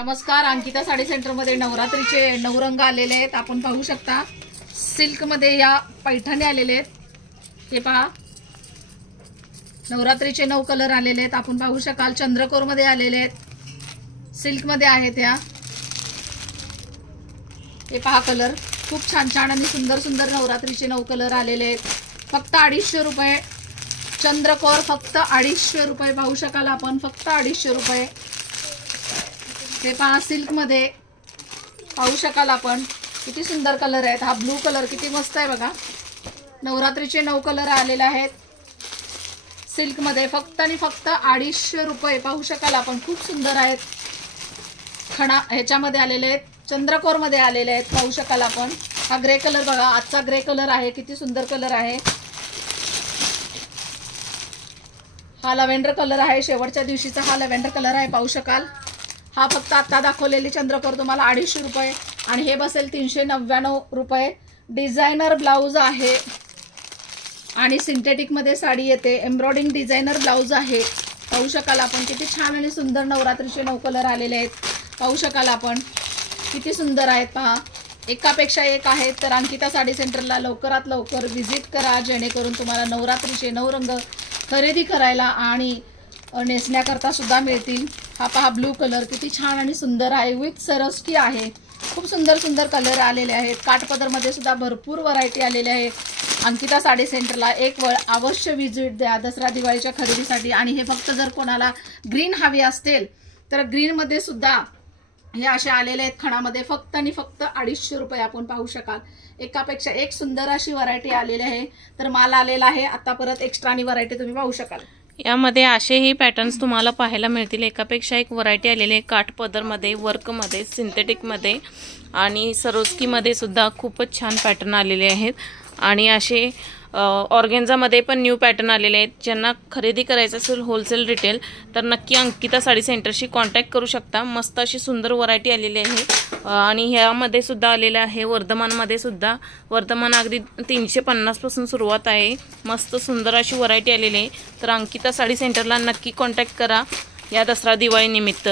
नमस्कार, अंकिता साडी सेंटर मध्ये नवरात्रीचे 9 रंग आलेले आहेत. आपण पाहू शकता सिल्क मध्ये या पैठणी आलेले आहेत. हे पहा, नवरात्रीचे 9 कलर आलेले आहेत. आपण पाहू शकाल चंद्रकोर मध्ये आलेले आहेत, सिल्क मध्ये आहेत या. हे पहा कलर खूप छान छान आणि सुंदर सुंदर नवरात्रीचे 9 कलर आलेले आहेत. फक्त 250 रुपये. चंद्रकोर फक्त 250 रुपये पाहू शकाल आपण, फक्त 250 रुपये. हे पहा सिल्क मध्ये पाहू शकाल आपण, किती सुंदर कलर आहेत. हा ब्लू कलर किती मस्त आहे बघा. नवरात्रीचे 9 कलर आलेले आहेत सिल्क मध्ये, फक्त आणि फक्त 250 रुपये पाहू शकाल आपण. खूप सुंदर आहेत. खणा ह्याच्यामध्ये आलेले आहेत, चंद्रकोर मध्ये आलेले आहेत पाहू शकाल आपण. हा ग्रे कलर बघा, आजचा ग्रे कलर आहे, किती सुंदर कलर आहे. हा लव्हेंडर कलर आहे, शेवटच्या दिवशीचा हा लव्हेंडर कलर आहे पाहू शकाल. हा फक्त आता दाखवलेली चंद्रकोर तुम्हाला 250 रुपये आणि हे बसेल 399 रुपये. डिझायनर ब्लाउज आहे आणि सिंथेटिक मध्ये साडी येते. एम्ब्रॉयडिंग डिझायनर ब्लाउज आहे पाहू शकाल आपण. किती छान आणि सुंदर नवरात्रीचे 9 कलर आलेले आहेत पाहू शकाल आपण. किती सुंदर आहेत पहा, एकापेक्षा एक आहेत. तर अंकिता साडी सेंटरला लवकरात लवकर व्हिजिट करा, जेणेकरून तुम्हाला नवरात्रीचे 9 रंग खरेदी करायला आणि नेसण्याकरता सुद्धा मिळतील. हा पहा ब्लू कलर किती छान आणि सुंदर आहे, विथ सरस्की आहे. खूप सुंदर सुंदर कलर आलेले आहेत. काठपदर मध्ये सुद्धा भरपूर व्हरायटी आलेली आहे. अंकिता साडी सेंटरला एक वेळ अवश्य व्हिजिट द्या दसरा दिवाळीच्या खरेदीसाठी. आणि हे फक्त जर कोणाला ग्रीन हवी असतील तर ग्रीन मध्ये सुद्धा हे असे आलेले आहेत खणामध्ये, फक्त आणि फक्त 250 रुपये. आपण पाहू शकाल एकापेक्षा एक सुंदर अशी व्हरायटी आलेली आहे. तर माल आलेला आहे आता, परत एक्स्ट्रा आणि व्हरायटी तुम्ही पाहू शकाल. यामध्ये असेही पॅटर्न्स तुम्हाला पाहायला मिळतील. एकापेक्षा एक व्हरायटी आलेली आहे. काठपदरमध्ये, वर्कमध्ये, सिंथेटिकमध्ये आणि सरोस्कीमध्ये सुद्धा खूपच छान पॅटर्न आलेले आहेत. आणि असे ऑर्गेन्झामध्ये पण न्यू पॅटर्न आलेले आहेत. ज्यांना खरेदी करायचं असेल होलसेल रिटेल तर नक्की अंकिता साडी सेंटरशी कॉन्टॅक्ट करू शकता. मस्त अशी सुंदर व्हरायटी आलेली आहे. आणि ह्यामध्ये सुद्धा आलेलं आहे वर्धमानमध्ये सुद्धा. वर्धमान अगदी 350 पासून सुरुवात आहे. मस्त सुंदर अशी व्हरायटी आलेली आहे. तर अंकिता साडी सेंटरला नक्की कॉन्टॅक्ट करा या दसरा दिवाळी निमित्त.